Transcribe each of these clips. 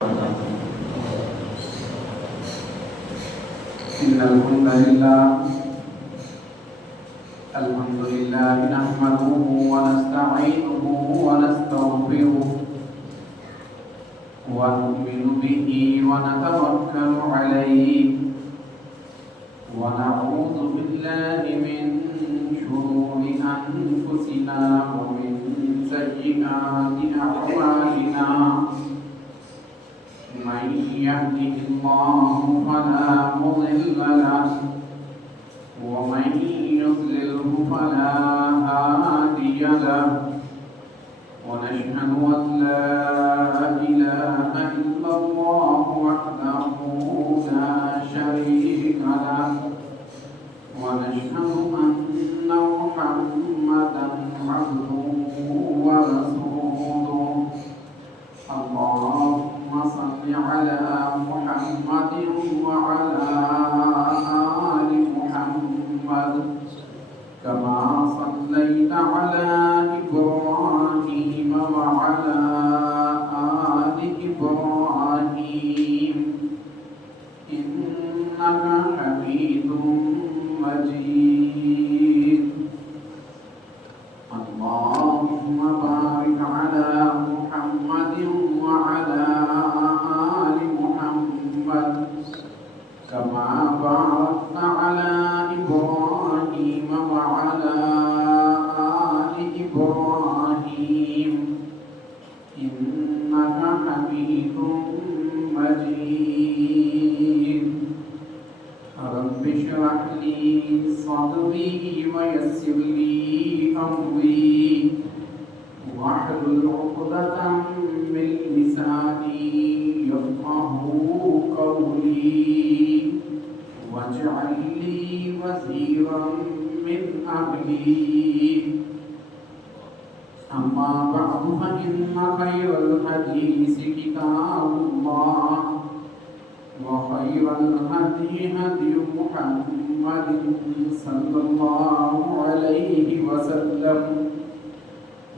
إن الحمد لله نحمده ونستعينه ونستغفره ونؤمن به ونتوكل عليه ونعوذ بالله من شرور أنفسنا ومن سيئات أعمالنا من يهده الله فلا مضل له ومن يضلله فلا هادي له ونشهد أن لا إله إلا الله وحده لا شريك له ونشهد أن محمدا عبده ورسوله اللهم صل على محمد وعلى آل محمد كما صليت على إبراهيم وعلى آل إبراهيم إنك حميد مجيد اللهم بارك على محمد وعلى آل محمد كما باركت على إبراهيم وعلى آل إبراهيم إنك حميد مجيد رب اشرح لي صدري ويسر لي أمري واحلل عقدة من لساني يفقهوا قولي واجعل لي وزيرا من أهلي أما بعد فإن خير الحديث كتاب الله وخير الهدي هدي محمد صلى الله عليه وسلم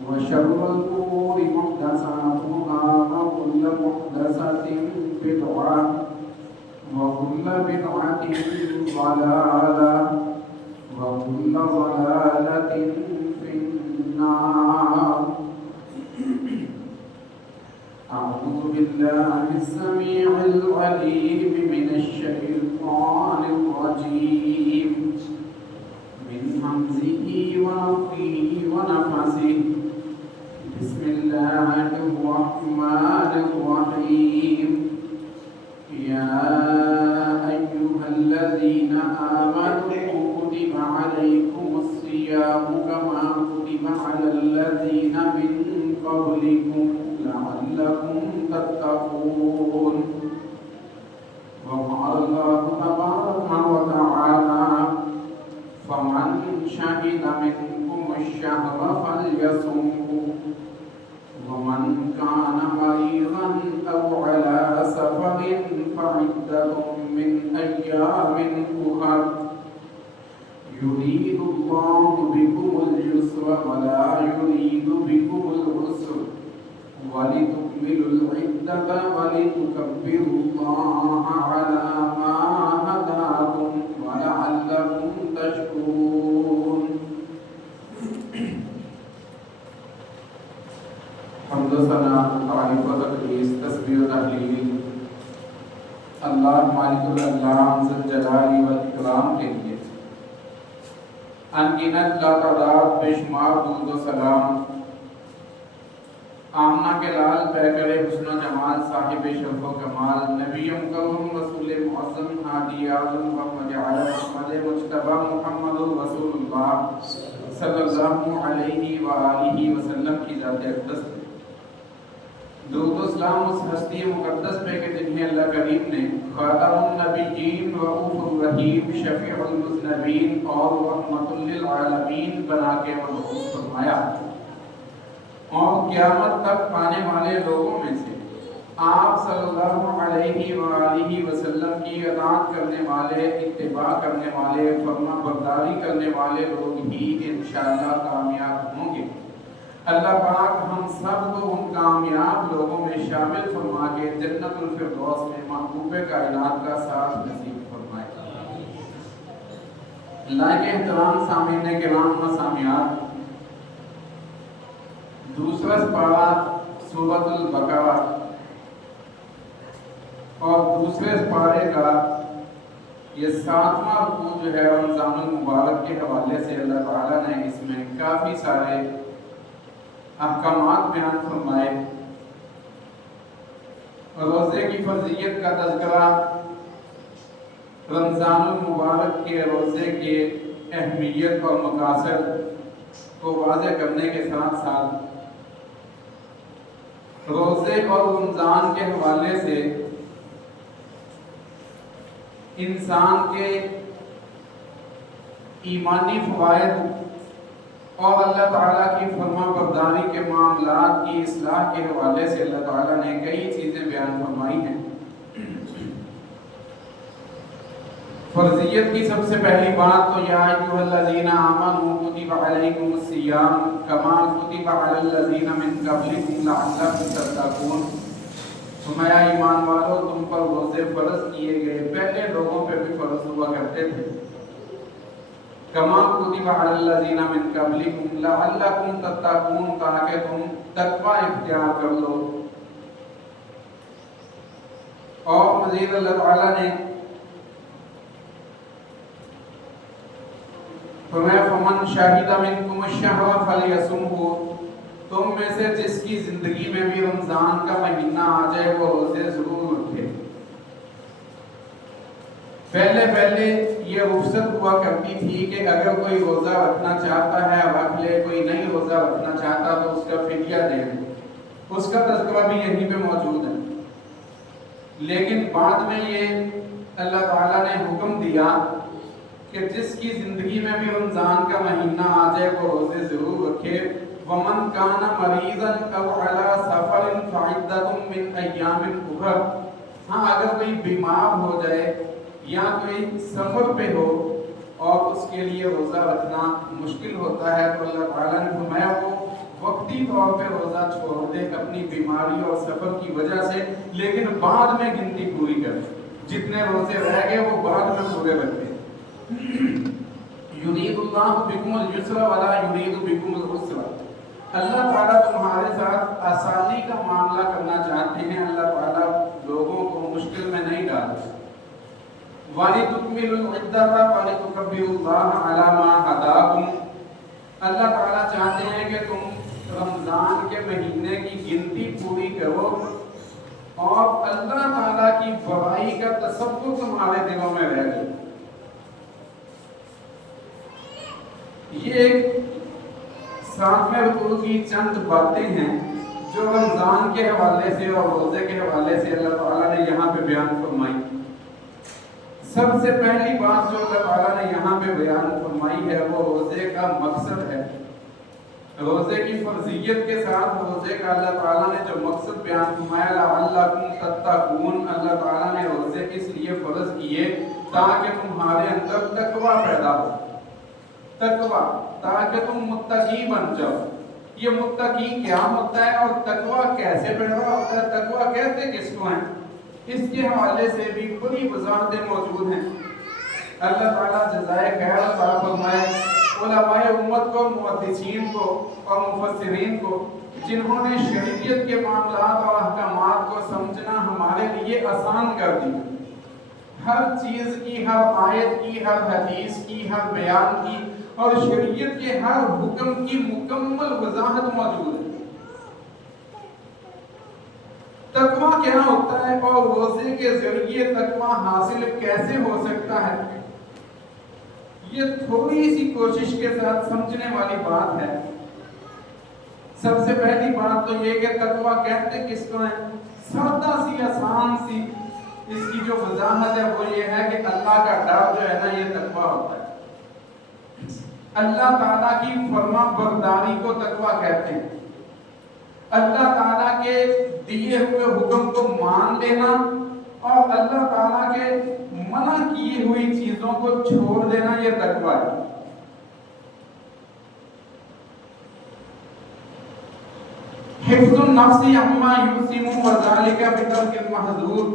وشر الأمور محدثاتها وكل محدثة بدعة وكل بدعة ضلالة وكل ضلالة في النار أعوذ بالله السميع العليم من الشيطان الرجيم من همزه ونفخه ونفثه بسم الله الرحمن الرحيم يا أيها الذين آمنوا كتب عليكم الصيام كما كتب على الذين من قبلكم لعلكم تتقون وقال الله تبارك وتعالى فمن شهد منكم الشهر فليصمه ومن كان مريضا أو على سفر فعدة من أيام أخر يريد الله بكم اليسر ولا يريد بكم العسر ولتكملوا العدة ولتكبروا الله على ما هداكم ولعلكم تشكرون حمد و ثنا تعریف و تقدیس تسبیح و تحلیل اللہ مالک الانعام ذل جلال والاکرام کے لیے انگنت لاتعداد بے شمار درود و سلام آمنہ کے لال پیکر حسن و جمال صاحب شرف و کمال نبی مکرم رسول معظم ہادی اعظم محمد علی محمد مجتبی محمد رسول اللہ صلی اللہ علیہ وآلہ وسلم کی ذات اقدس درود و سلام اس ہستی مقدس پہ کہ جنہیں اللہ کریم نے خاتم النبیین رؤوف الرحیم شفیع المذنبین اور رحمت للعالمین بنا کے مبعوث فرمایا اور قیامت تک پانے والے لوگوں میں سے آپ صلی اللہ علیہ وآلہ وسلم کی اطاعت کرنے والے، اتباع کرنے والے، فرما برداری کرنے والے لوگ ہی انشاءاللہ کامیاب ہوں گے۔ اللہ پاک ہم سب کو ان کامیاب لوگوں میں شامل فرما کے جنت الفردوس میں محبوب کائنات کا ساتھ نصیب فرمائے۔ لائق احترام سامعین کرام و سامعات، دوسرا پارہ سورۃ البقرہ اور دوسرے پارے کا یہ 7واں رکوع جو ہے رمضان المبارک کے حوالے سے اللہ تعالیٰ نے اس میں کافی سارے احکامات بیان فرمائے۔ روزے کی فرضیت کا تذکرہ، رمضان المبارک کے روزے کے اہمیت اور مقاصد کو واضح کرنے کے ساتھ ساتھ روزے اور رمضان کے حوالے سے انسان کے ایمانی فوائد اور اللہ تعالیٰ کی فرما برداری کے معاملات کی اصلاح کے حوالے سے اللہ تعالیٰ نے کئی چیزیں بیان فرمائی ہیں۔ فرضیت کی سب سے پہلی بات تو یا ایھا الذین آمنوا کتب علیکم الصیام کما کتب علی الذین من قبلکم لعلکم تتقون، فرمایا ایمان والو تم پر روزے فرض کیے گئے پہلے لوگوں پہ بھی فرض ہوا کرتے تھے، کما کتب علی الذین من قبلکم لعلکم تتقون، تاکہ تم تقوی اختیار کر لو۔ اور مزید اللہ تعالیٰ نے فرمایا فمن شہد منکم الشہر فلیصمہ، تم میں سے جس کی زندگی میں بھی رمضان کا مہینہ آ جائے وہ روزے ضرور رکھے۔ پہلے یہ رخصت ہوا کرتی تھی کہ اگر کوئی روزہ رکھنا چاہتا ہے رکھ لے، کوئی نہیں روزہ رکھنا چاہتا تو اس کا فدیہ دے دے، اس کا تذکرہ بھی یہیں پہ موجود ہے۔ لیکن بعد میں یہ اللہ تعالیٰ نے حکم دیا کہ جس کی زندگی میں بھی رمضان کا مہینہ آ جائے وہ روزے ضرور رکھے۔ وَمَنْ كَانَ مَرِيضًا أَوْ عَلَى سَفَرٍ فَعِدَّةٌ مِّنْ أَيَّامٍ أُخَرَ، ہاں اگر کوئی بیمار ہو جائے یا کوئی سفر پہ ہو اور اس کے لیے روزہ رکھنا مشکل ہوتا ہے تو اللہ تعالیٰ نے فرمایا وہ وقتی طور پہ روزہ چھوڑ دے اپنی بیماری اور سفر کی وجہ سے، لیکن بعد میں گنتی پوری کرے، جتنے روزے رہ گئے وہ بعد میں پورے رکھے۔ یرید اللہ بکم الیسر ولا یرید بکم العسر، اللہ تعالیٰ تمہارے ساتھ آسانی کا معاملہ کرنا چاہتے ہیں، اللہ تعالیٰ لوگوں کو مشکل میں نہیں ڈالتے۔ وَلِتُكْمِلُوا الْعِدَّةَ وَلِتُكَبِّرُوا اللَّهَ عَلَى مَا هَدَاكُمْ، اللہ تعالیٰ چاہتے ہیں کہ تم رمضان کے مہینے کی گنتی پوری کرو اور اللہ تعالیٰ کی بڑائی کا تصور تمہارے دلوں میں رہ جائے۔ یہ ایک 7ویں رکوع کی چند باتیں ہیں جو رمضان کے حوالے سے اور روزے کے حوالے سے اللہ تعالیٰ نے یہاں پہ بیان فرمائی۔ سب سے پہلی بات جو اللہ تعالیٰ نے یہاں پہ بیان فرمائی ہے وہ روزے کا مقصد ہے۔ روزے کی فرضیت کے ساتھ روزے کا اللہ تعالیٰ نے جو مقصد بیان فرمایا لعلکم تتقون، اللہ تعالیٰ نے روزے اس لیے فرض کیے تاکہ تمہارے اندر تقوی پیدا ہو، تقوی، تاکہ تم متقی بن جاؤ۔ یہ متقی کیا ہوتا ہے اور تقوی کیسے پیدا ہوتا ہے، تقوی کہتے کس کو ہیں، اس کے حوالے سے بھی بڑی وضاحتیں موجود ہیں۔ اللہ تعالیٰ جزائے خیر عطا فرمائے علماء امت کو، محدثین کو اور مفسرین کو، جنہوں نے شریعت کے معاملات اور احکامات کو سمجھنا ہمارے لیے آسان کر دیا۔ ہر چیز کی، ہر آیت کی، ہر حدیث کی، ہر بیان کی اور شریعت کے ہر حکم کی مکمل وضاحت موجود ہے۔ تقویٰ کیا ہوتا ہے اور روزے کے ذریعے تقویٰ حاصل کیسے ہو سکتا ہے، یہ تھوڑی سی کوشش کے ساتھ سمجھنے والی بات ہے۔ سب سے پہلی بات تو یہ کہ تقویٰ کہتے کس کو ہیں، سادہ سی آسان سی اس کی جو وضاحت ہے وہ یہ ہے کہ اللہ کا ڈر جو ہے نا یہ تقویٰ ہوتا ہے۔ اللہ تعالیٰ کی فرما برداری کو تقویٰ کہتے ہیں۔ اللہ تعالیٰ کے دیے ہوئے حکم کو مان لینا اور اللہ تعالیٰ کے منع کی ہوئی چیزوں کو چھوڑ دینا یہ تقویٰ ہے۔ حفظ النفس عما یوسم وذالک بترک المحظور،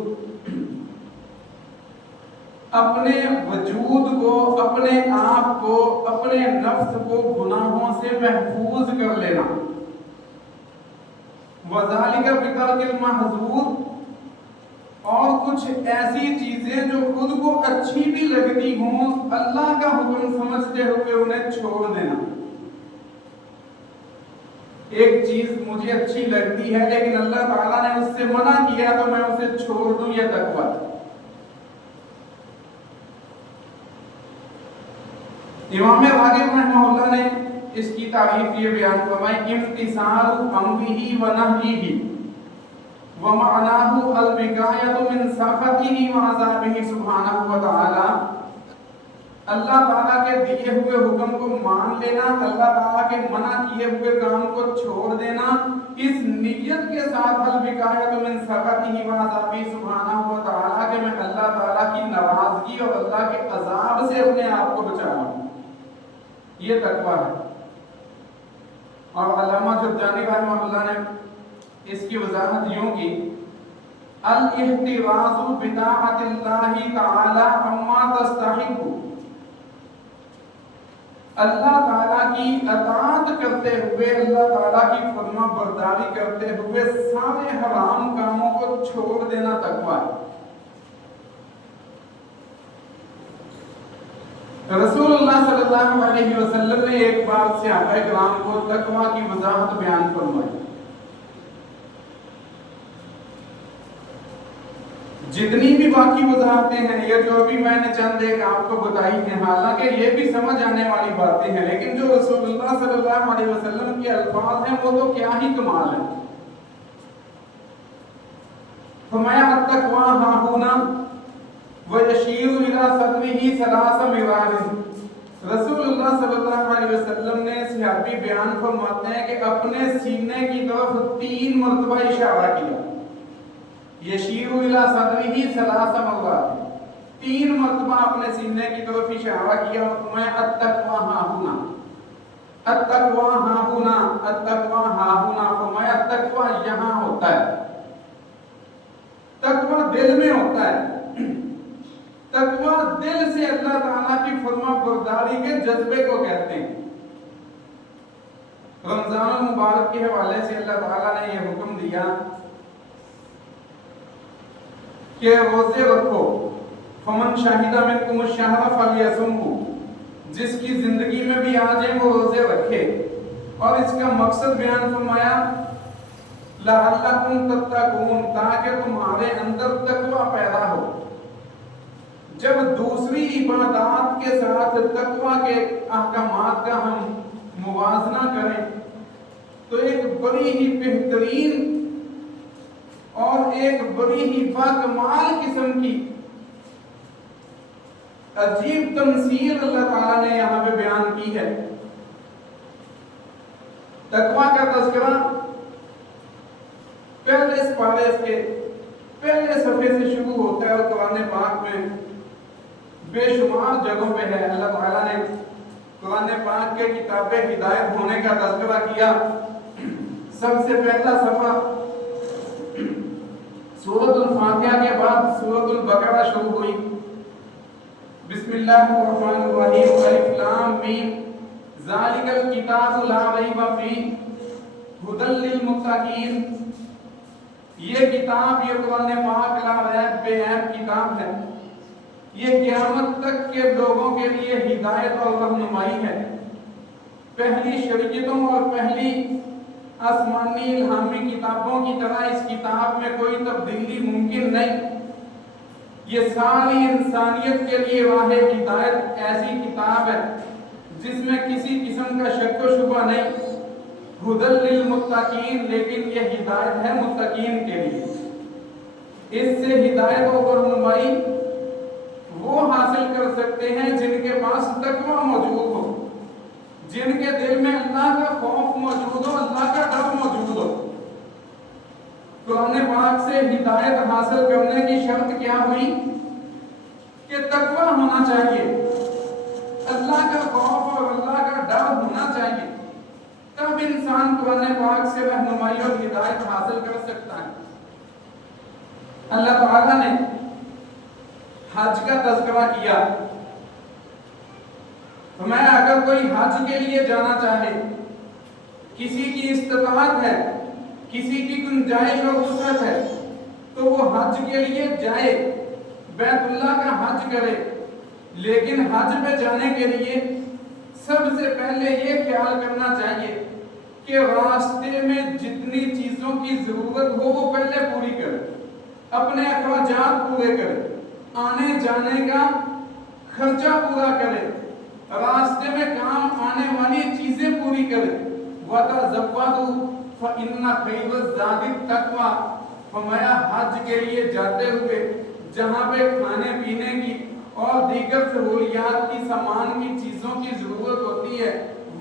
اپنے وجود کو، اپنے آپ کو، اپنے نفس کو گناہوں سے محفوظ کر لینا، وذالک بترک المحظور، اور کچھ ایسی چیزیں جو خود کو اچھی بھی لگتی ہوں اللہ کا حکم سمجھتے ہوئے انہیں چھوڑ دینا۔ ایک چیز مجھے اچھی لگتی ہے لیکن اللہ تعالیٰ نے اس سے منع کیا تو میں اسے چھوڑ دوں، یہ تقویٰ۔ امام راغب رحمہ اللہ نے اس کی تعریف یہ بیان فرمائی، امتثال امرہ و نہیہ ومعناه الوقایۃ من سخطہ وعذابہ سبحانہ وتعالی، اللہ تعالیٰ کے دیے ہوئے حکم کو مان لینا، اللہ تعالیٰ کے منع کیے ہوئے کام کو چھوڑ دینا، اس نیت کے ساتھ الوقایۃ من سخطہ وعذابہ سبحانہ وتعالی کہ میں اللہ تعالیٰ کی ناراضگی اور اللہ کے عذاب سے اپنے آپ کو بچاؤں، یہ تقویٰ ہے۔ اور علامہ جرجانی رحمہ اللہ نے اس کی وضاحت یوں کی، الاحتراز بطاعت اللہ تعالی عما تستحق، اللہ تعالیٰ کی اطاعت کرتے ہوئے، اللہ تعالیٰ کی فرما برداری کرتے ہوئے سارے حرام کاموں کو چھوڑ دینا تقویٰ ہے۔ رسول اللہ صلی اللہ علیہ وسلم نے ایک بار صحابہ کرام کو تقویٰ کی وضاحت بیان فرمائی۔ جتنی بھی باقی وضاحتیں ہیں، یہ جو بھی میں نے چند ایک آپ کو بتائی ہیں، حالانکہ یہ بھی سمجھ آنے والی باتیں ہیں، لیکن جو رسول اللہ صلی اللہ علیہ وسلم کے الفاظ ہیں وہ تو کیا ہی کمال ہیں۔ فرمایا التقویٰ ہاہنا ویشیر الی صدرہ ثلاث مرار، رسول اللہ صلی اللہ علیہ وسلم نے صحابی بیان فرماتے ہیں کہ اپنے سینے کی طرف 3 مرتبہ اشارہ کیا، یشیر الی صدرہ ثلاث مرات، 3 مرتبہ اپنے سینے کی طرف اشارہ کیا اور فرمایا التقویٰ ہاہنا، التقویٰ ہاہنا، التقویٰ ہاہنا، فرمایا تقویٰ یہاں ہوتا ہے، تقویٰ دل میں ہوتا ہے، تقویٰ دل سے اللہ تعالیٰ کی فرما برداری کے جذبے کو کہتے ہیں۔ رمضان المبارک کے حوالے سے اللہ تعالیٰ نے یہ حکم دیا کہ روزے رکھو، فمن شہد منکم الشہر فلیصمہ، جس کی زندگی میں بھی آ جائیں وہ روزے رکھے، اور اس کا مقصد بیان فرمایا لعلکم تتقون، تاکہ تمہارے اندر تقویٰ پیدا ہو۔ جب دوسری عبادات کے ساتھ تقویٰ کے احکامات کا ہم موازنہ کریں تو ایک بڑی ہی بہترین اور ایک بڑی ہی باکمال قسم کی عجیب تمثیل اللہ تعالیٰ نے یہاں پہ بیان کی ہے۔ تقویٰ کا تذکرہ پہلے پارے کے پہلے صفحے سے شروع ہوتا ہے اور قرآن پاک میں بے شمار جگہوں پہ ہے۔ اللہ تعالیٰ نے قرآن پاک کے کتاب ہدایت ہونے کا تذکرہ کیا۔ سب سے پہلا صفحہ سورۃ الفاتحہ کے بعد سورۃ البقرہ شروع ہوئی۔ بسم اللہ الرحمن الرحیم، الف لام میم، ذالک الکتاب لا ریب فیہ ھدی للمتقین۔ یہ کتاب، یہ قرآن پاک لا ریب بے عیب کتاب ہے، یہ قیامت تک کے لوگوں کے لیے ہدایت اور رہنمائی ہے۔ پہلی شریعتوں اور پہلی آسمانی الہامی کتابوں کی طرح اس کتاب میں کوئی تبدیلی ممکن نہیں۔ یہ ساری انسانیت کے لیے واحد ہدایت ایسی کتاب ہے جس میں کسی قسم کا شک و شبہ نہیں۔ ھدی للمتقین، لیکن یہ ہدایت ہے متقین کے لیے۔ اس سے ہدایت و رہنمائی وہ حاصل کر سکتے ہیں جن کے پاس تقویٰ موجود ہو، جن کے دل میں اللہ کا خوف موجود ہو، اللہ کا ڈر موجود ہو۔ قرآن پاک سے ہدایت حاصل کرنے کی شرط کیا ہوئی کہ تقویٰ ہونا چاہیے، اللہ کا خوف اور اللہ کا ڈر ہونا چاہیے، تب تب انسان قرآن پاک سے رہنمائی اور ہدایت حاصل کر سکتا ہے۔ اللہ تعالیٰ نے حج کا تذکرہ کیا، فرمایا اگر کوئی حج کے لیے جانا چاہے، کسی کی استطاعت ہے، کسی کی گنجائش اور وسعت ہے، تو وہ حج کے لیے جائے، بیت اللہ کا حج کرے۔ لیکن حج پہ جانے کے لیے سب سے پہلے یہ خیال کرنا چاہیے کہ راستے میں جتنی چیزوں کی ضرورت ہو وہ پہلے پوری کرے، اپنے اخراجات پورے کرے، آنے جانے کا خرچہ پورا کرے، راستے میں کام آنے والی چیزیں پوری کرے۔ وَتَزَوَّدُوا فَإِنَّ خَيْرَ الزَّادِ التَّقْوَىٰ، فرمایا حج کے لیے جاتے ہوئے جہاں پہ کھانے پینے کی اور دیگر سہولیات کی، سامان کی چیزوں کی ضرورت ہوتی ہے،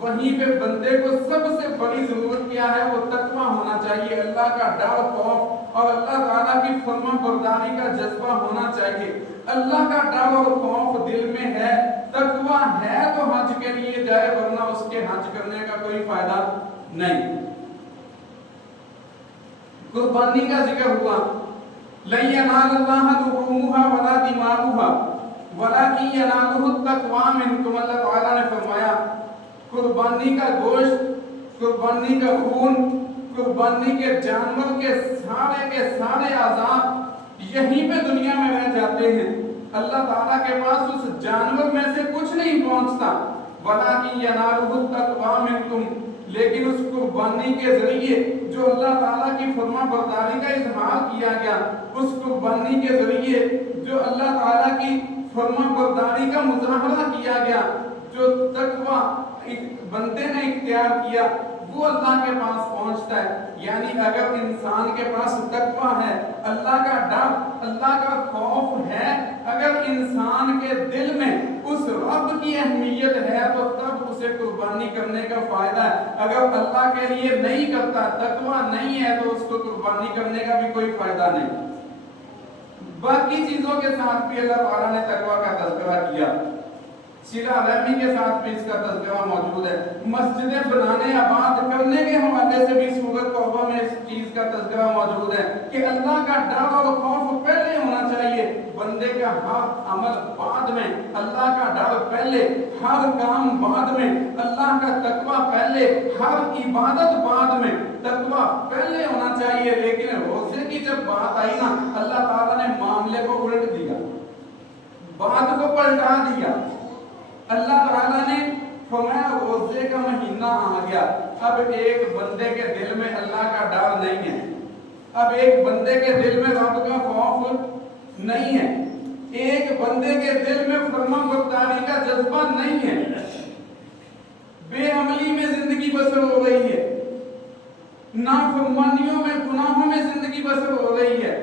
وہیں پہ بندے کو سب سے بڑی ضرورت کیا ہے؟ وہ تقویٰ ہونا چاہیے، اللہ کا ڈر خوف اور اللہ تعالیٰ کی فرما برداری کا جذبہ ہونا چاہیے۔ اللہ کا ڈر اور خوف دل میں ہے، تقویٰ ہے تو حج کے لیے جائے، ورنہ اس کے حج کرنے کا کوئی فائدہ نہیں۔ قربانی کا ذکر ہوا، لَن يَنَالَ اللَّهَ لُحُومُهَا وَلَا دِمَاؤُهَا وَلَٰكِن يَنَالُهُ التَّقْوَىٰ مِنكُمْ، اللہ تعالیٰ نے فرمایا قربانی کا گوشت، قربانی کا خون، قربانی کے جانور کے سارے اعضاء یہیں پہ دنیا میں رہ جاتے ہیں، اللہ تعالیٰ کے پاس اس جانور میں سے کچھ نہیں پہنچتا۔ وَلَٰكِن يَنَالُهُ التَّقْوَىٰ مِنكُمْ، لیکن اس قربانی کے ذریعے جو اللہ تعالیٰ کی فرما برداری کا اظہار کیا گیا، اس قربانی کے ذریعے جو اللہ تعالیٰ کی فرما برداری کا مظاہرہ کیا گیا، جو تقویٰ بندے نے اختیار کیا، وہ اللہ کے پاس پہنچتا ہے۔ یعنی اگر انسان کے پاس تقویٰ ہے، اللہ کا ڈر، اللہ کا خوف ہے، اگر انسان کے دل میں اس رب کی اہمیت ہے تو تب اسے قربانی کرنے کا فائدہ ہے۔ اگر اللہ کے لیے نہیں کرتا، تقویٰ نہیں ہے، تو اس کو قربانی کرنے کا بھی کوئی فائدہ نہیں۔ باقی چیزوں کے ساتھ بھی اللہ تعالیٰ نے تقویٰ کا تذکرہ کیا، صلہ رحمی کے ساتھ بھی اس کا تذکرہ موجود ہے، مسجدیں بنانے آباد کرنے کے حوالے سے بھی سورۃ توبہ میں اس چیز کا تذکرہ موجود ہے کہ اللہ کا ڈر اور خوف پہلے ہونا چاہیے، بندے کا ہر عمل بعد میں، اللہ کا ڈر پہلے، ہر کام بعد میں، اللہ کا تقویٰ پہلے، ہر عبادت بعد میں، تقویٰ پہلے ہونا چاہیے۔ لیکن روزے کی جب بات آئی نا، اللہ تعالیٰ نے معاملے کو الٹ دیا، بات کو پلٹا دیا۔ اللہ تعالیٰ نے فرمایا روزے کا مہینہ آ گیا، اب ایک بندے کے دل میں اللہ کا ڈر نہیں ہے، اب ایک بندے کے دل میں رب کا خوف نہیں ہے، ایک بندے کے دل میں فرما برداری کا جذبہ نہیں ہے، بے عملی میں زندگی بسر ہو رہی ہے، نافرمانیوں میں، گناہوں میں زندگی بسر ہو رہی ہے۔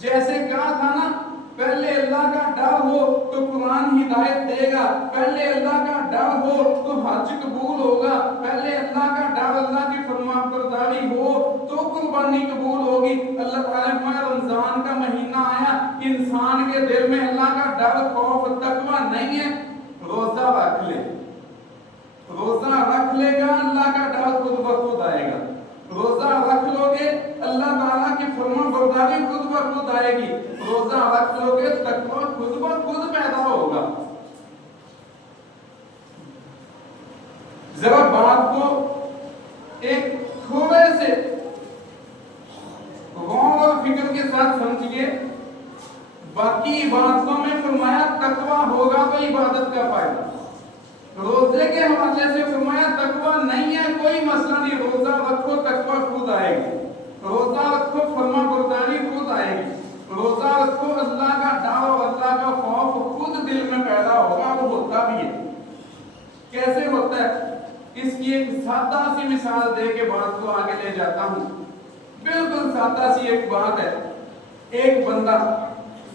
جیسے کہا تھا نا، پہلے اللہ کا ڈر ہو تو قرآن ہدایت دے گا، پہلے اللہ کا ڈر ہو تو حج قبول ہوگا، پہلے اللہ کا ڈر، اللہ کی فرما برداری ہو تو قربانی قبول ہوگی۔ اللہ تعالیٰ میں رمضان کا مہینہ آیا، انسان کے دل میں اللہ کا ڈر، خوف، تقویٰ نہیں ہے، روزہ رکھ لے، روزہ رکھ لے گا، اللہ کا ڈر خود بخود آئے گا۔ روزہ رکھ لو گے، اللہ تعالیٰ کی فرما برداری خود بخود آئے گی۔ روزہ رکھ لو گے، تقویٰ خود بخود پیدا ہوگا۔ ذرا بات کو ایک تھوڑے سے غور اور فکر کے ساتھ سمجھیے۔ باقی عبادتوں میں فرمایا تقویٰ ہوگا تو عبادت کا فائدہ، روزے کے حوالے سے فرمایا تقویٰ نہیں ہے، کوئی مسئلہ نہیں، روزہ رکھو، تقویٰ خود آئے گی، روزہ رکھو، فرما برداری خود آئے گی، روزہ رکھو، اللہ کا ڈر اور اللہ کا خوف خود دل میں پیدا ہوگا، وہ ہوتا بھی ہے۔ کیسے ہوتا ہے؟ اس کی ایک سادہ سی مثال دے کے بات کو آگے لے جاتا ہوں۔ بالکل سادہ سی ایک بات ہے، ایک بندہ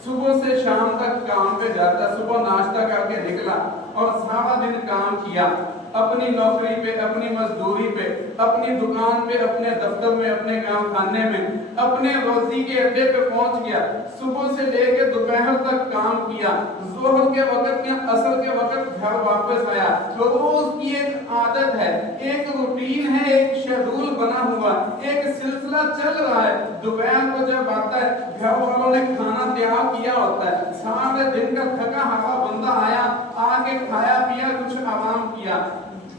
صبح سے شام تک کام پہ جاتا، صبح ناشتہ کر کے نکلا اور سارا دن کام کیا، اپنی نوکری پہ، اپنی مزدوری پہ، اپنی دکان پہ، اپنے دفتر میں، اپنے کام خانے میں، اپنے روزی کے اڈے پہ پہنچ گیا، صبح سے لے کے دوپہر تک کام کیا، ظہر کے وقت یا عصر کے وقت گھر واپس آیا۔ روز کی ایک عادت ہے، ایک روٹین ہے، ایک شیڈول بنا ہوا، ایک سلسلہ چل رہا ہے۔ دوپہر کو جب آتا ہے، گھر والوں نے کھانا تیار کیا ہوتا ہے، سارے دن کا تھکا ہوا بندہ آیا، آ کے کھایا پیا، کچھ آرام کیا۔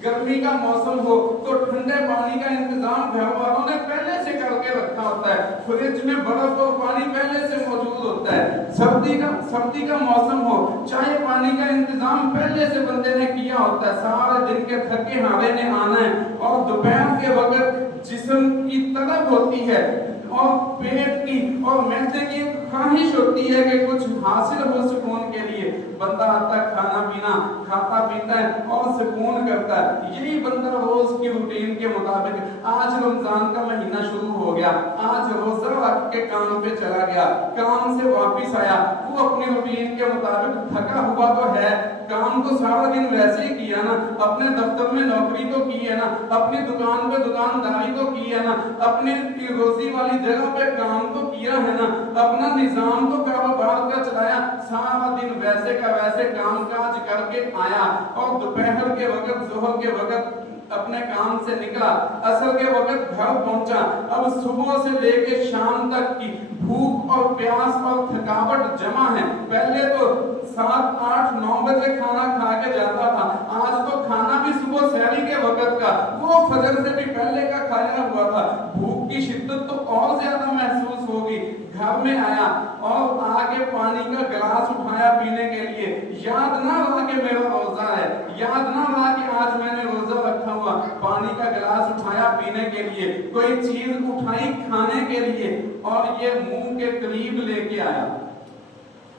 گرمی کا موسم ہو تو ٹھنڈے پانی کا انتظام گھر والوں نے پہلے سے کر کے رکھا ہوتا ہے، فریج میں برف اور پانی پہلے سے موجود ہوتا ہے۔ سردی کا موسم ہو، چائے پانی کا انتظام پہلے سے بندے نے کیا ہوتا ہے۔ سارے دن کے تھکے ہارے نے آنا ہے، اور دوپہر کے وقت جسم کی طلب ہوتی ہے اور پیٹ کی اور معدے کی خواہش ہوتی ہے کہ کچھ حاصل ہو سکون کے لیے۔ بندہ آتا ہے، کھانا پینا کھاتا پیتا ہے اور سکون کرتا ہے۔ یہی بندہ روز کی روٹین کے مطابق آج رمضان کا مہینہ شروع ہو گیا، آج روزہ رکھ کے کام پہ چلا گیا، کام سے واپس آیا، وہ اپنی روٹین کے مطابق تھکا ہوا تو ہے، کام تو سارا دن ویسے ہی کیا نا، اپنے دفتر میں نوکری تو کی ہے نا، اپنی دکان پہ دکانداری تو کی ہے نا، اپنی روزی والی جگہ پہ کام تو کیا ہے نا، اپنا نظام تو کاروبار کا چلایا، سارا دن ویسے کا ویسے کام کاج کر کے آیا، اور دوپہر کے وقت، ظہر کے وقت اپنے کام سے نکلا، عصر کے وقت گھر پہنچا۔ اب صبح سے لے کے شام تک کی بھوک اور پیاس اور تھکاوٹ جمع ہے۔ پہلے تو 7، 8، 9 بجے کھانا کھا کے جاتا تھا، آج تو کھانا بھی صبح سحری کے وقت کا، وہ فجر سے بھی پہلے کا کھایا ہوا تھا۔ بھوک کی شدت تو اور زیادہ محسوس ہوگی۔ گھر میں آیا اور آگے پانی کا گلاس اٹھایا پینے کے لیے، یاد نہ رہا کہ میرا روزہ ہے، یاد نہ رہا کہ آج میں نے روزہ رکھا ہوا، پانی کا گلاس اٹھایا پینے کے لیے، کوئی چیز اٹھائی کھانے کے لیے، اور یہ منہ کے قریب لے کے آیا،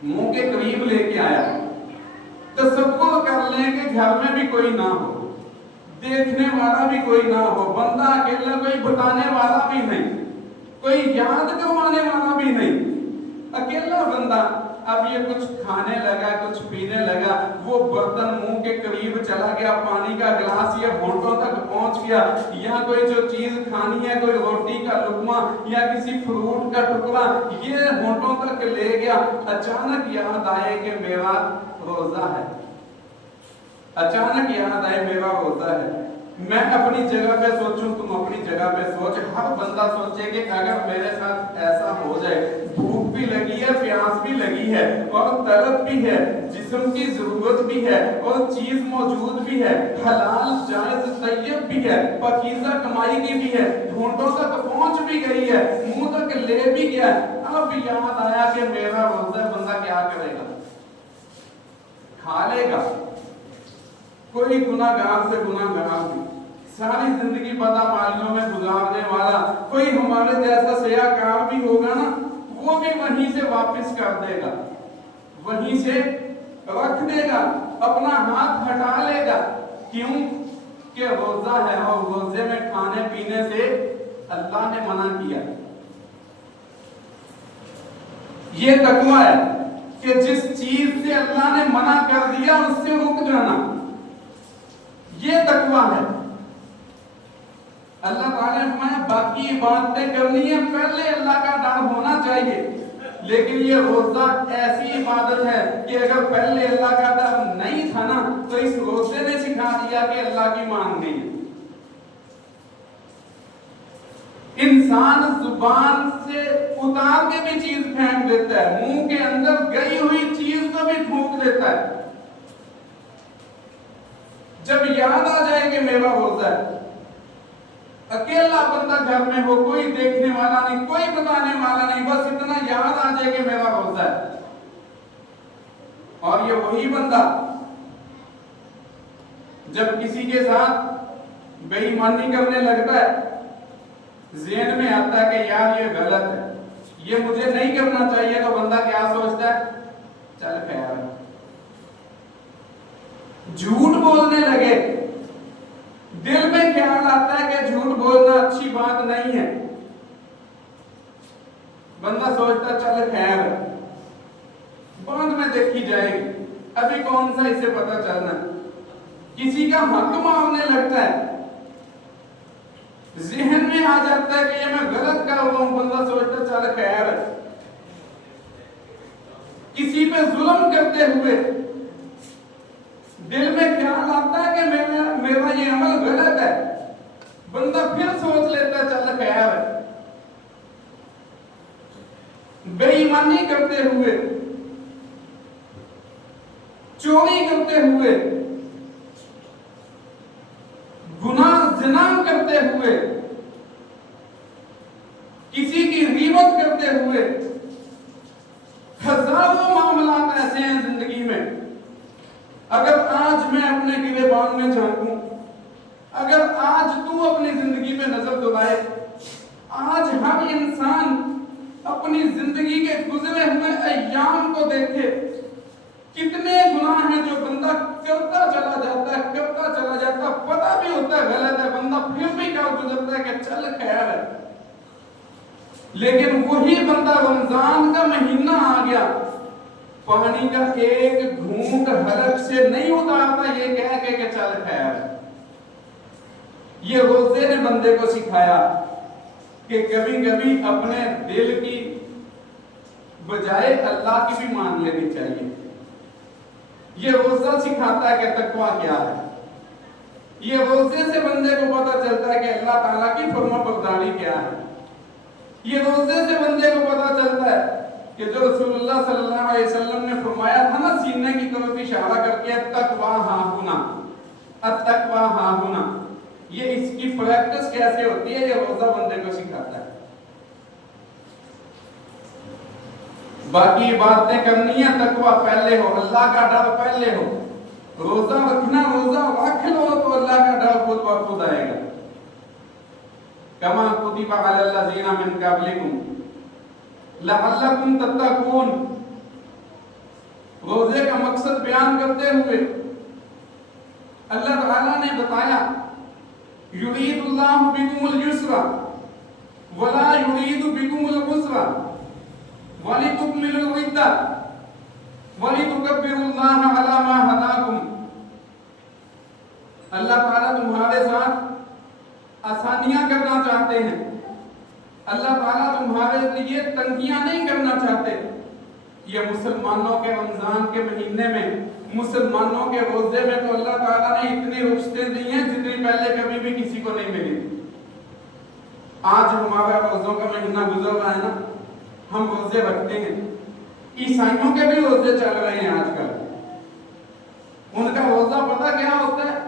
منہ کے قریب لے کے آیا۔ تصور کر لیں کہ گھر میں بھی کوئی نہ ہو، دیکھنے والا بھی کوئی نہ ہو، بندہ اکیلا، کوئی بتانے والا بھی نہیں، کوئی یاد کروانے والا بھی نہیں، اکیلا بندہ۔ اب یہ کچھ کھانے لگا، کچھ پینے لگا، وہ برتن منہ کے قریب چلا گیا، پانی کا گلاس یہ ہونٹوں تک پہنچ گیا، یا کوئی جو چیز کھانی ہے، کوئی روٹی کا لقمہ یا کسی فروٹ کا ٹکڑا، یہ ہونٹوں تک لے گیا۔ اچانک یاد آئے کہ میرا روزہ ہے، اچانک یاد آئے میرا روزہ ہے۔ میں اپنی جگہ پہ سوچوں، تم اپنی جگہ پہ سوچ، ہر بندہ سوچے کہ اگر میرے ساتھ ایسا ہو جائے، بھوک بھی لگی ہے، پیاس بھی لگی ہے، اور طلب بھی ہے، جسم کی ضرورت بھی ہے، اور چیز موجود بھی ہے، حلال جائز طیب بھی ہے، پاکیزہ کمائی کی بھی ہے، ہونٹوں تک پہنچ بھی گئی ہے، منہ تک لے بھی گیا، اب یاد آیا کہ میرا روزہ، بندہ کیا کرے گا؟ کھا لے گا۔ کوئی گناہگار سے گناہگار بھی، ساری زندگی بدعمالیوں میں گزارنے والا، کوئی ہمارے جیسا سیاہ کار بھی ہوگا نا، وہ بھی وہیں سے واپس کر دے گا، وہیں سے رکھ دے گا، اپنا ہاتھ ہٹا لے گا۔ کیوں؟ کہ روزہ ہے، اور روزے میں کھانے پینے سے اللہ نے منع کیا۔ یہ تقویٰ ہے کہ جس چیز سے اللہ نے منع کر دیا اس سے رک جانا، یہ تقویٰ ہے۔ اللہ تعالیٰ نے فرمایا باقی عبادتیں کرنی ہے، پہلے اللہ کا ڈر ہونا چاہیے، لیکن یہ روزہ ایسی عبادت ہے کہ اگر پہلے اللہ کا ڈر نہیں تھا نا، تو اس روزے نے سکھا دیا کہ اللہ کی ماننی ہے۔ انسان زبان سے اتار کے بھی چیز پھینک دیتا ہے، منہ کے اندر گئی ہوئی چیز کو بھی تھوک دیتا ہے۔ جب یاد آ جائے کہ میرا روزہ ہے، اکیلا بندہ گھر میں ہو، کوئی دیکھنے والا نہیں، کوئی بتانے والا نہیں، بس اتنا یاد آ جائے کہ میرا روزہ ہے، اور یہ وہی بندہ جب کسی کے ساتھ بے ایمانی کرنے لگتا ہے، ذہن میں آتا ہے کہ یار یہ غلط ہے، یہ مجھے نہیں کرنا چاہیے، تو بندہ کیا سوچتا ہے؟ چل خیر۔ جھوٹ بولنے لگے، دل میں خیال آتا ہے کہ جھوٹ بولنا اچھی بات نہیں ہے، بندہ سوچتا چل خیر، بعد میں دیکھی جائے گی، ابھی کون سا اسے پتہ چلنا ہے۔ کسی کا حق مانگنے لگتا ہے، ذہن میں آ جاتا ہے کہ یہ میں غلط کر رہا ہوں، بندہ سوچتا چل خیر ہے۔ کسی پہ ظلم کرتے ہوئے دل میں خیال آتا ہے کہ میرا یہ عمل غلط ہے، بندہ پھر سوچ لیتا ہے چل خیر ہے۔ بے ایمانی کرتے ہوئے، چوری کرتے ہوئے، گناہ زنا کرتے ہوئے، کسی کی غیبت کرتے ہوئے، ہزاروں معاملات ایسے ہیں زندگی میں۔ اگر آج میں اپنے گریبان میں جھانکوں، اگر آج تو اپنی زندگی میں نظر دوڑائے، آج ہر انسان اپنی زندگی کے گزرے ہوئے ایام کو دیکھے، کتنے گناہ ہیں جو بندہ کرتا چلا جاتا ہے، پتہ بھی ہوتا ہے غلط ہے، بندہ پھر بھی کیا گزرتا ہے کہ چل خیر ہے۔ لیکن وہی بندہ رمضان کا مہینہ آ گیا، پانی کا ایک گھونٹ حلق سے نہیں اتارتا یہ کہہ کے کہ چل خیر ہے۔ یہ روزے نے بندے کو سکھایا کہ کبھی کبھی اپنے دل کی بجائے اللہ کی بھی مان لینی چاہیے۔ یہ روزہ سکھاتا ہے کہ تقویٰ کیا ہے۔ یہ روزے سے بندے کو پتہ چلتا ہے کہ اللہ تعالیٰ کی فرما برداری کیا ہے۔ یہ روزے سے بندے کو پتہ چلتا ہے کہ جو رسول اللہ صلی اللہ علیہ وسلم نے فرمایا تھا نا، سینے کی طرف اشارہ کر کے تقویٰ ہاں ہونا، التقویٰ ہاں ہونا، یہ اس کی پریکٹس کیسے ہوتی ہے، یہ روزہ بندے کو سکھاتا ہے۔ باقی باتیں کرنی ہے، تقویٰ پہلے ہو، اللہ کا ڈر پہلے ہو۔ روزہ رکھنا، روزہ رکھ لو تو اللہ کا ڈر خود بخود آئے گا۔ کما کتب علی الذین من قبلکم لعلکم تتقون۔ روزے کا مقصد بیان کرتے ہوئے اللہ تعالیٰ نے بتایا، یرید اللہ بکم اليسر ولا یرید بکم العسر وَلِتُكْمِلُوا الْعِدَّةَ وَلِتُكَبِّرُوا اللَّهَ عَلَى مَا هَدَاكُمْ۔ اللہ تعالیٰ تمہارے ساتھ آسانیاں کرنا چاہتے ہیں، اللہ تعالیٰ تمہارے لیے تنگیاں نہیں کرنا چاہتے۔ یہ مسلمانوں کے رمضان کے مہینے میں، مسلمانوں کے روزے میں تو اللہ تعالیٰ نے اتنی رخصتیں دی ہیں جتنی پہلے کبھی بھی کسی کو نہیں ملی۔ آج ہمارا روزوں کا مہینہ گزر رہا ہے نا، ہم روزے رکھتے ہیں، عیسائیوں کے بھی روزے چل رہے ہیں آج کل۔ ان کا روزہ پتہ کیا ہوتا ہے؟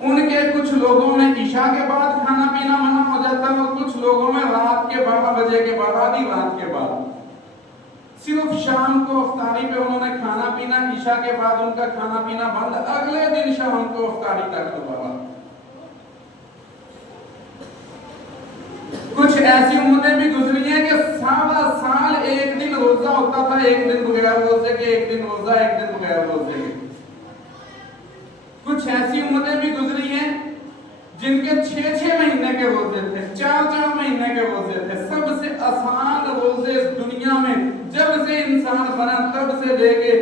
ان کے کچھ لوگوں میں عشاء کے بعد کھانا پینا منع ہو جاتا ہے، اور کچھ لوگوں میں رات کے 12 بجے کے بعد، آدھی رات کے بعد، صرف شام کو افطاری پہ انہوں نے کھانا پینا، عشاء کے بعد ان کا کھانا پینا بند، اگلے دن شام کو افطاری تک ہوگا۔ کچھ ایسی امتیں بھی گزری ہیں کہ سارا سال ایک دن روزہ ہوتا تھا، ایک دن بغیر روزے کے، ایک دن روزہ، ایک دن بغیر روزے کے۔ کچھ ایسی امتیں بھی گزری ہیں جن کے 6 مہینے کے روزے تھے، 4 مہینے کے روزے تھے۔ سب سے آسان روزے دنیا میں جب سے انسان بنا تب سے لے کے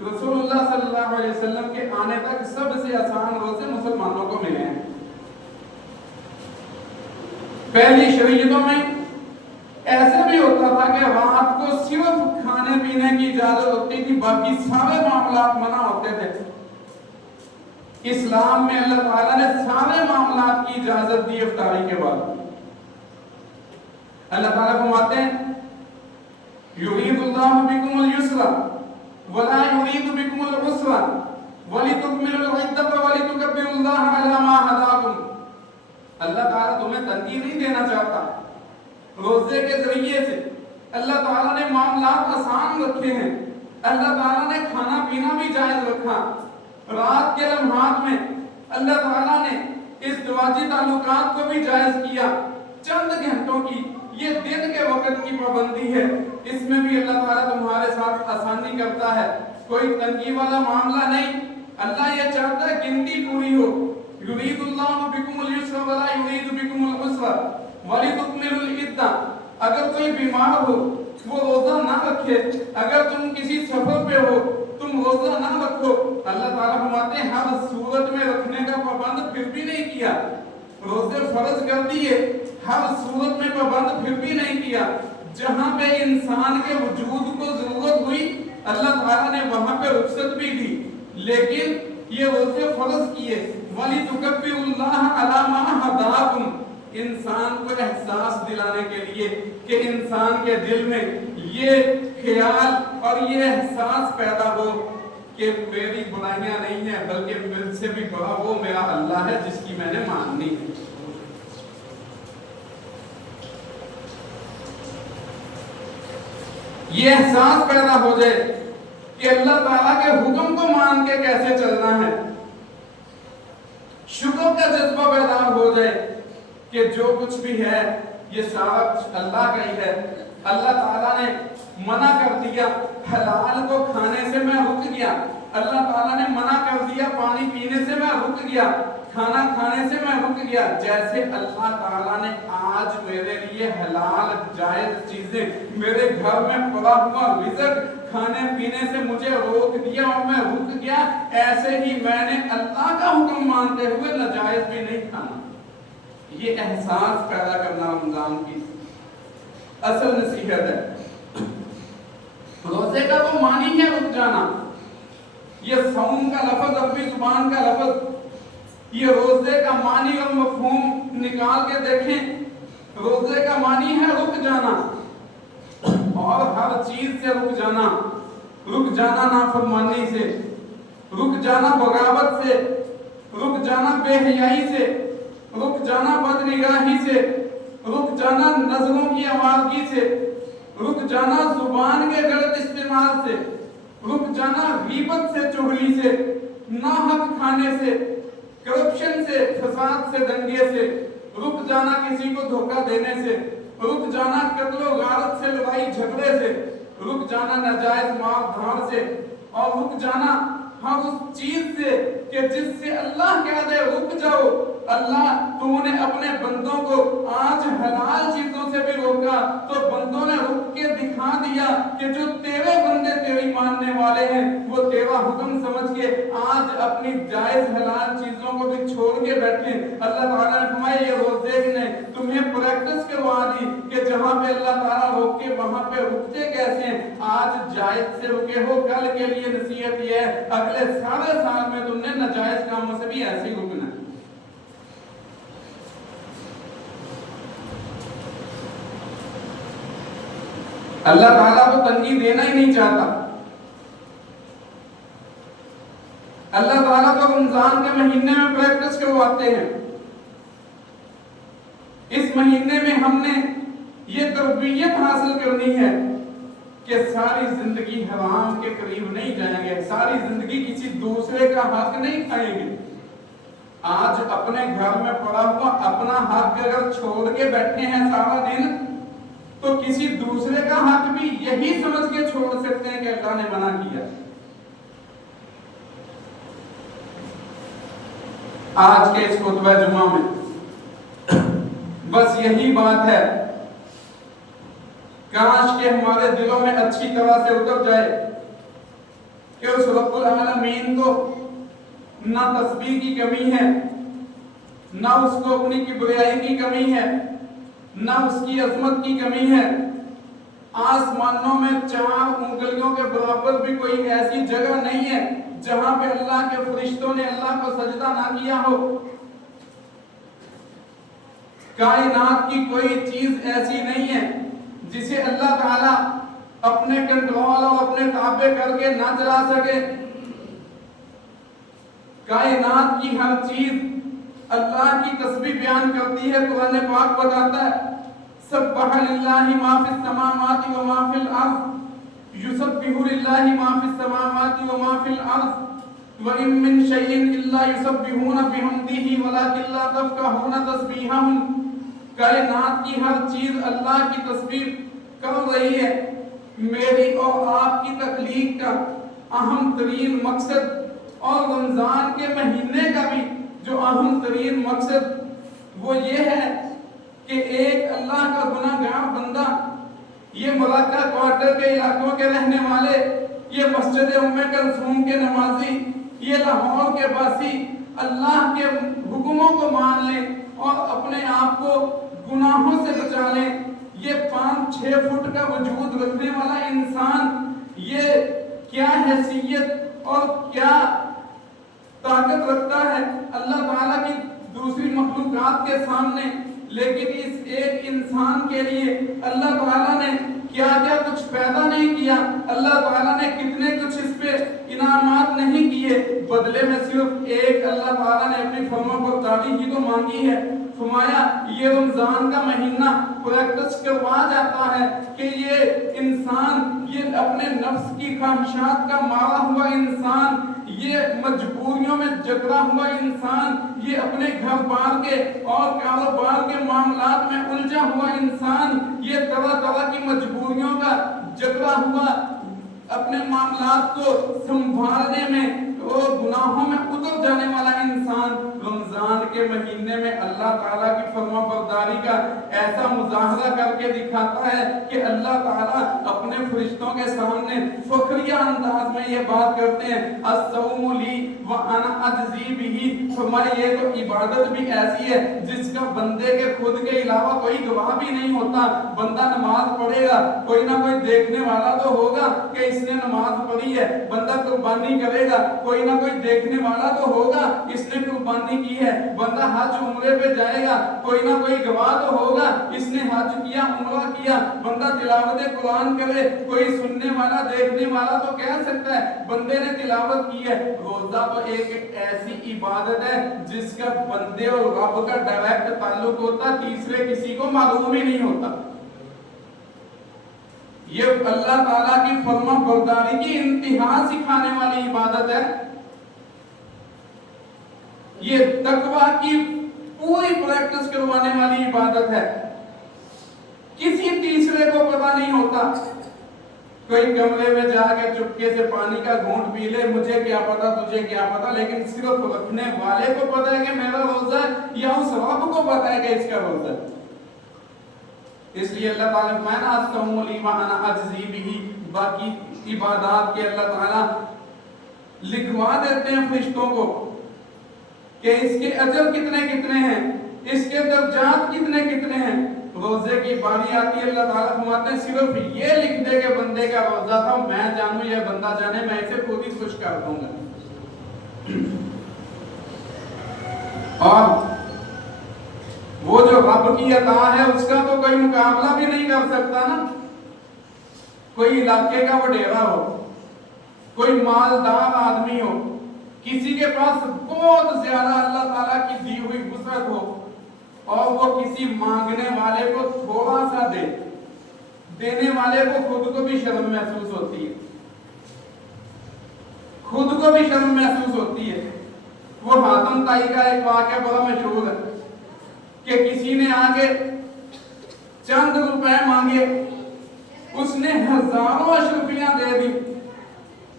رسول اللہ صلی اللہ علیہ وسلم کے آنے تک سب سے آسان روزے مسلمانوں کو ملے ہیں۔ پہلی شریعتوں میں ایسے بھی ہوتا تھا کہ رات کو صرف کھانے پینے کی اجازت ہوتی تھی، باقی سارے معاملات منع ہوتے تھے۔ اسلام میں اللہ تعالیٰ نے سارے معاملات کی اجازت دی افطاری کے بعد۔ اللہ تعالیٰ فرماتے ہیں، یرید اللہ بکم اليسر ولا یرید بکم العسر وَلِتُكْمِلُوا الْعِدَّةَ وَلِتُكَبِّرُوا اللَّهَ عَلَى مَا هَدَاكُمْ۔ اللہ تعالیٰ تمہیں تنگی نہیں دینا چاہتا۔ روزے کے ذریعے سے اللہ تعالیٰ نے معاملات آسان رکھے ہیں۔ اللہ تعالیٰ نے کھانا پینا بھی جائز رکھا۔ رات کے لمحات میں اللہ تعالیٰ نے ازدواجی تعلقات کو بھی جائز کیا، چند گھنٹوں کی، یہ دن کے وقت کی پابندی ہے، اس میں بھی اللہ تعالیٰ تمہارے ساتھ آسانی کرتا ہے، کوئی تنگی والا معاملہ نہیں۔ اللہ یہ چاہتا ہے گنتی پوری ہو، یرید اللہ بکم اليسر ولا یرید بکم العسر وَلِتُكْمِلُوا الْعِدَّةَ۔ اگر کوئی بیمار ہو وہ روزہ نہ رکھے، اگر تم کسی سفر پہ ہو تم روزہ نہ رکھو، اللہ تعالیٰ فرماتے ہیں ہر صورت میں رکھنے کا پابند پھر بھی نہیں کیا، روزے فرض کر دیے، ہر صورت میں پابند پھر بھی نہیں کیا، جہاں پہ انسان کے وجود کو ضرورت ہوئی اللہ تعالیٰ نے وہاں پہ رخصت بھی دی، لیکن یہ روزے فرض کیے۔ وَلِتُكَبِّرُوا اللَّهَ عَلَىٰ مَا هَدَاكُمْ، انسان کو احساس دلانے کے لیے کہ انسان کے دل میں یہ خیال اور یہ احساس پیدا ہو کہ میری برائیاں نہیں ہیں بلکہ مجھ سے بھی بڑا وہ میرا اللہ ہے جس کی میں نے ماننی ہے۔ یہ احساس پیدا ہو جائے کہ اللہ تعالیٰ کے حکم کو مان کے کیسے چلنا ہے، شکر کا جذبہ بیدار ہو جائے کہ جو کچھ بھی ہے یہ سارا اللہ کا ہی ہے۔ اللہ تعالیٰ نے منع کر دیا حلال کو کھانے سے میں رک گیا، اللہ تعالیٰ نے منع کر دیا پانی پینے سے میں رک گیا، کھانا کھانے سے میں رک گیا، جیسے اللہ تعالیٰ نے آج میرے لیے حلال جائز چیزیں میرے گھر میں پڑا ہوا رزق کھانے پینے سے مجھے روک دیا اور میں رک گیا، ایسے ہی میں نے اللہ کا حکم مانتے ہوئے ناجائز بھی نہیں کھانا۔ یہ احساس پیدا کرنا رمضان کی اصل نصیحت ہے۔ روزے کا تو معنی ہے رک جانا، یہ صوم کا لفظ عربی زبان کا لفظ، یہ روزے کا معنی اور مفہوم نکال کے دیکھیں، روزے کا معنی ہے رک جانا، اور ہر چیز سے رک جانا نافرمانی سے، رک جانا بغاوت سے، رک جانا بے حیائی سے، رک جانا بدنگاہی سے، رک جانا نظروں کی آوارگی سے، رک جانا زبان کے غلط استعمال سے، رک جانا غیبت سے، چغلی سے، ناحق کھانے سے، کرپشن سے، فساد سے، دنگے سے، رک جانا کسی کو دھوکہ دینے سے، رک جانا قتل و غارت سے، لڑائی جھگڑے سے، رک جانا ناجائز مار دھاڑ سے، اور رک جانا ہر اس چیز سے کہ جس سے اللہ کہہ دے رک جاؤ۔ اللہ تو نے اپنے بندوں کو آج حلال چیزوں سے بھی روکا تو بندوں نے رک کے دکھا دیا کہ جو تیرے بندے تیری ماننے والے ہیں وہ تیرا حکم سمجھ کے آج اپنی جائز حلال چیزوں کو بھی چھوڑ کے بیٹھے۔ اللہ تعالیٰ نے فرمایا یہ روزے نے تمہیں پریکٹس کروا دی کہ جہاں پہ اللہ تعالیٰ روکے وہاں پہ رکتے کیسے ہیں، آج جائز سے رکے ہو، کل کے لیے نصیحت یہ ہے اگلے سارے سال میں تم نے ناجائز کاموں سے بھی ایسے ہی رکنا ہے۔ اللہ تعالیٰ کو تنگی دینا ہی نہیں چاہتا۔ اللہ تعالیٰ کو رمضان کے مہینے میں پریکٹس کرواتے ہیں، اس مہینے میں ہم نے یہ تربیت حاصل کرنی ہے کہ ساری زندگی حرام کے قریب نہیں جائیں گے، ساری زندگی کسی دوسرے کا حق نہیں کھائیں گے۔ آج اپنے گھر میں پڑا ہوا اپنا حق اگر چھوڑ کے بیٹھے ہیں سارا دن تو کسی دوسرے کا حق بھی یہی سمجھ کے چھوڑ سکتے ہیں کہ اللہ نے منع کیا۔ آج کے اس خطبہ جمعہ میں بس یہی بات ہے، کاش کہ ہمارے دلوں میں اچھی طرح سے اتر جائے کہ اس رب العالمین کو نہ تسبیح کی کمی ہے، نہ اس کو اپنی کبریائی کی کمی ہے، نہ اس کی عظمت کی کمی ہے۔ آسمانوں میں 4 انگلیوں کے برابر بھی کوئی ایسی جگہ نہیں ہے جہاں پہ اللہ کے فرشتوں نے اللہ کو سجدہ نہ کیا ہو۔ کائنات کی کوئی چیز ایسی نہیں ہے جسے اللہ تعالیٰ اپنے کنٹرول اور اپنے تابع کر کے نہ چلا سکے۔ کائنات کی ہر چیز اللہ کی تسبیح بیان کرتی ہے۔ قرآن پاک بتاتا ہے سبح للہ ما فی السماوات و ما فی الارض، یسبح للہ ما فی السماوات و ما فی الارض وَإِن مِّن شَيْءٍ إِلَّا يُسَبِّحُونَ بِحَمْدِهِ وَلَٰكِن لَّا تَفْقَهُونَ تَسْبِيحَهُمْ۔ کائنات کی ہر چیز اللہ کی تسبیح کر رہی ہے۔ میری اور آپ کی تخلیق کا اہم ترین مقصد اور رمضان کے مہینے کا بھی جو اہم ترین مقصد وہ یہ ہے کہ ایک اللہ کا گناہگار بندہ یہ ملاقہ کوارٹر کے علاقوں کے رہنے والے، یہ مسجد ام کلثوم کے نمازی، یہ لاہور کے باسی اللہ کے حکموں کو مان لیں اور اپنے آپ کو گناہوں سے بچا لیں۔ یہ 5-6 فٹ کا وجود رکھنے والا انسان، یہ کیا حیثیت اور کیا طاقت رکھتا ہے اللہ تعالیٰ کی دوسری مخلوقات کے سامنے، لیکن اس ایک انسان کے لیے اللہ تعالیٰ نے کیا کیا کچھ پیدا نہیں کیا، اللہ تعالیٰ نے کتنے کچھ اس پہ انعامات نہیں کیے، بدلے میں صرف ایک اللہ تعالیٰ نے اپنی فرمانبرداری ہی تو مانگی ہے۔ فرمایا یہ رمضان کا مہینہ پریکٹس کروا جاتا ہے کہ یہ انسان، یہ اپنے نفس کی خواہشات کا مارا ہوا انسان، یہ مجبوریوں میں جکڑا ہوا انسان، یہ اپنے گھر بار کے اور کاروبار کے معاملات میں الجھا ہوا انسان، یہ طرح طرح کی مجبوریوں کا جکڑا ہوا اپنے معاملات کو سنبھالنے میں اور گناہوں میں اتر جانے والا انسان رمضان کے مہینے میں اللہ تعالیٰ کی فرما برداری کا ایسا مظاہرہ کر کے دکھاتا ہے کہ اللہ تعالیٰ اپنے فرشتوں کے سامنے فخریہ انداز میں یہ بات کرتے ہیں، الصوم لی وانا اجزی بہ۔ فرمایا یہ تو عبادت بھی ایسی ہے جس کا بندے کے خود کے علاوہ کوئی گواہ بھی نہیں ہوتا۔ بندہ نماز پڑھے گا، کوئی نہ کوئی دیکھنے والا تو ہوگا کہ اس نے نماز پڑھی ہے، بندہ قربانی کرے گا، کوئی نہ کوئی دیکھنے والا تو ہوگا اس نے قربانی کی ہے، بندہ حج عمرے پہ جائے گا، کوئی نہ کوئی گواہ تو ہوگا اس نے حج کیا، عمرہ کیا، بندہ تلاوت قرآن کرے، کوئی سننے والا دیکھنے والا تو کہہ سکتا ہے بندے نے تلاوت کی ہے۔ روزہ تو ایک ایسی عبادت ہے جس کا بندے اور رب کا ڈائریکٹ تعلق ہوتا، تیسرے کسی کو معلوم ہی نہیں ہوتا۔ یہ اللہ تعالیٰ کی فرما برداری کی انتہا سکھانے والی عبادت ہے، یہ تقویٰ کی پوری پریکٹس کروانے والی عبادت ہے۔ کسی تیسرے کو پتہ نہیں ہوتا، کوئی کمرے میں جا کے چپکے سے پانی کا گھونٹ پی لے، مجھے کیا پتا تجھے کیا پتا، لیکن صرف رکھنے والے کو پتا ہے کہ میرا روزہ ہے، یا اس رب کو پتا ہے کہ اس کا روزہ ہے۔ اس لیے اللہ تعالیٰ نے فرمایا الصوم لی وانا اجزی بہ، باقی عبادات کے اللہ تعالیٰ لکھوا دیتے ہیں فرشتوں کو کہ اس کے اجر کتنے کتنے ہیں، اس کے درجات کتنے کتنے ہیں۔ روزے کی باری آتی ہے، اللہ تعالیٰ فرماتے ہیں صرف یہ لکھ دے کہ بندے کا روزہ تھا، میں جانوں یا بندہ جانے، میں اسے خود ہی خوش کر دوں گا۔ اور وہ جو رب کی عطا ہے اس کا تو کوئی مقابلہ بھی نہیں کر سکتا نا۔ کوئی علاقے کا وڈیرا ہو، کوئی مالدار آدمی ہو، کسی کے پاس بہت زیادہ اللہ تعالیٰ کی دی ہوئی وسعت ہو اور وہ کسی مانگنے والے کو تھوڑا سا دے، دینے والے کو خود کو بھی شرم محسوس ہوتی ہے، خود کو بھی شرم محسوس ہوتی ہے۔ وہ حاتم طائی کا ایک واقعہ بڑا مشہور ہے کہ کسی نے آگے چند روپے مانگے، اس نے ہزاروں اشرفیاں دے دی۔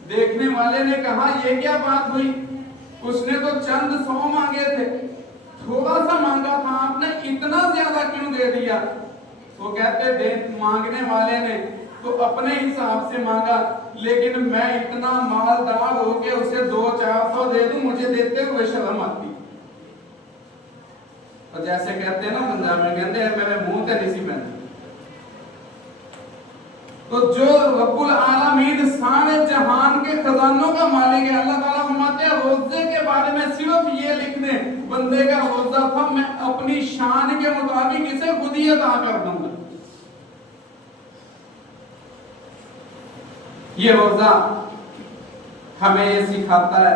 دیکھنے والے نے کہا یہ کیا بات ہوئی، اس نے تو چند 100 مانگے تھے، تھوڑا سا مانگا تھا، آپ نے اتنا زیادہ کیوں دے دیا؟ وہ کہتے مانگنے والے نے تو اپنے حساب سے مانگا، لیکن میں اتنا مالدار ہو کے اسے 200-400 دے دوں، مجھے دیتے ہوئے شرم آتی۔ اور جیسے کہتے ہیں نا پنجاب میں، کہتے ہیں میرے منہ تے نہیں سی پہنتی۔ تو جو رب العالمین سارے جہان کے خزانوں کا مالک ہے، اللہ تعالیٰ فرماتے ہیں روزے کے بارے میں صرف یہ لکھ دیں بندے کا روزہ تھا، میں اپنی شان کے مطابق اسے خود ہی عطا کر دوں گا۔ یہ روزہ ہمیں یہ سکھاتا ہے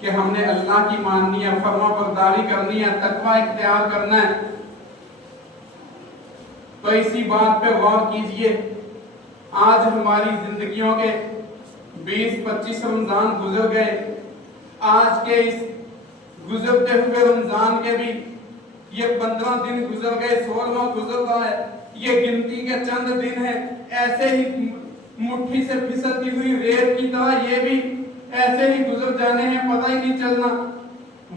کہ ہم نے اللہ کی ماننی ہے، فرما برداری کرنی ہے، تقویٰ اختیار کرنا ہے۔ تو اسی بات پہ غور کیجئے، آج ہماری زندگیوں کے 20-25 رمضان گزر گئے، آج کے اس گزرتے ہوئے رمضان کے بھی یہ 15 دن گزر گئے، 16واں گزر رہا ہے، یہ گنتی کے چند دن ہیں، ایسے ہی مٹھی سے پھسلتی ہوئی ریت کی طرح یہ بھی ایسے ہی گزر جانے ہیں، پتہ ہی نہیں چلنا۔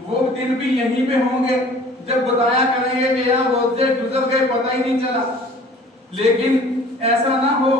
وہ دن بھی یہیں پہ ہوں گے جب بتایا کریں گے کہ یار روزے گزر گئے، پتہ ہی نہیں چلا۔ لیکن ایسا نہ ہو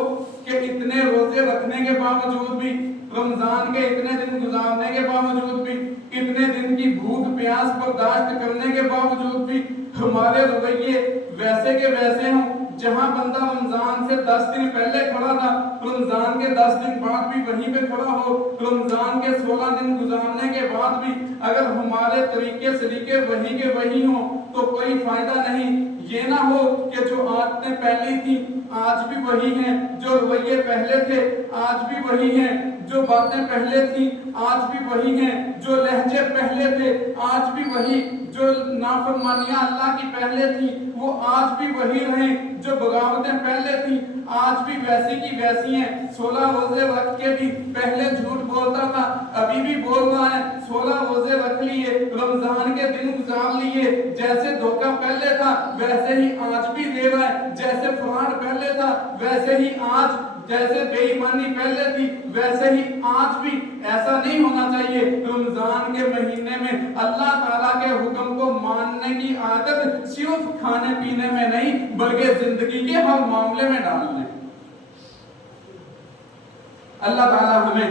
کہ اتنے روزے رکھنے کے باوجود بھی، رمضان کے اتنے دن گزارنے کے باوجود بھی، اتنے دن کی بھوک پیاس برداشت کرنے کے باوجود بھی ہمارے رویے ویسے کے ویسے ہوں۔ جہاں بندہ رمضان سے 10 دن پہلے کھڑا تھا، رمضان کے 10 دن بعد بھی وہیں پہ کھڑا ہو، رمضان کے 16 دن گزارنے کے بعد بھی اگر ہمارے طریقے سلیقے وہی کے وہی ہوں تو کوئی فائدہ نہیں۔ یہ نہ ہو کہ جو عادتیں پہلی تھی آج بھی وہی ہیں، جو رویے پہلے تھے آج بھی وہی ہیں، جو باتیں پہلے تھیں آج بھی وہی ہیں، جو لہجے پہلے تھے آج بھی وہی، جو نافرمانیاں اللہ کی پہلے تھیں وہ آج بھی وہی رہیں، جو بغاوتیں پہلے تھیں آج بھی ویسی کی ویسی ہیں۔ 16 روزے رکھ کے بھی پہلے جھوٹ بولتا تھا، ابھی بھی بول رہا ہے۔ 16 روزے رکھ لیے، رمضان کے دن گزار لیے، جیسے دھوکہ پہلے تھا ویسے ہی آج بھی دے رہا ہے، جیسے فراڈ پہلے تھا ویسے ہی آج، جیسے بے ایمانی پہلے تھی ویسے ہی آج بھی۔ ایسا نہیں ہونا چاہیے۔ رمضان کے مہینے میں اللہ تعالیٰ کے حکم کو ماننے کی عادت صرف کھانے پینے میں نہیں بلکہ زندگی کے ہر معاملے میں ڈالنا ہے۔ اللہ تعالیٰ ہمیں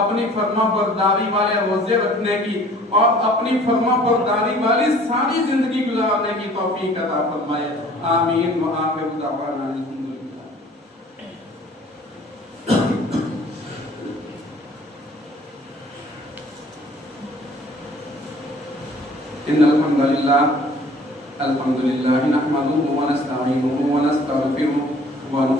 اپنی فرما برداری والے روزے رکھنے کی اور اپنی فرما برداری والی ساری زندگی گزارنے کی توفیق عطا فرمائے، آمین وآخر دعوانا الحمدللہ۔ ان الحمد للہ نحمده ونستعینه ونستغفره ونؤمن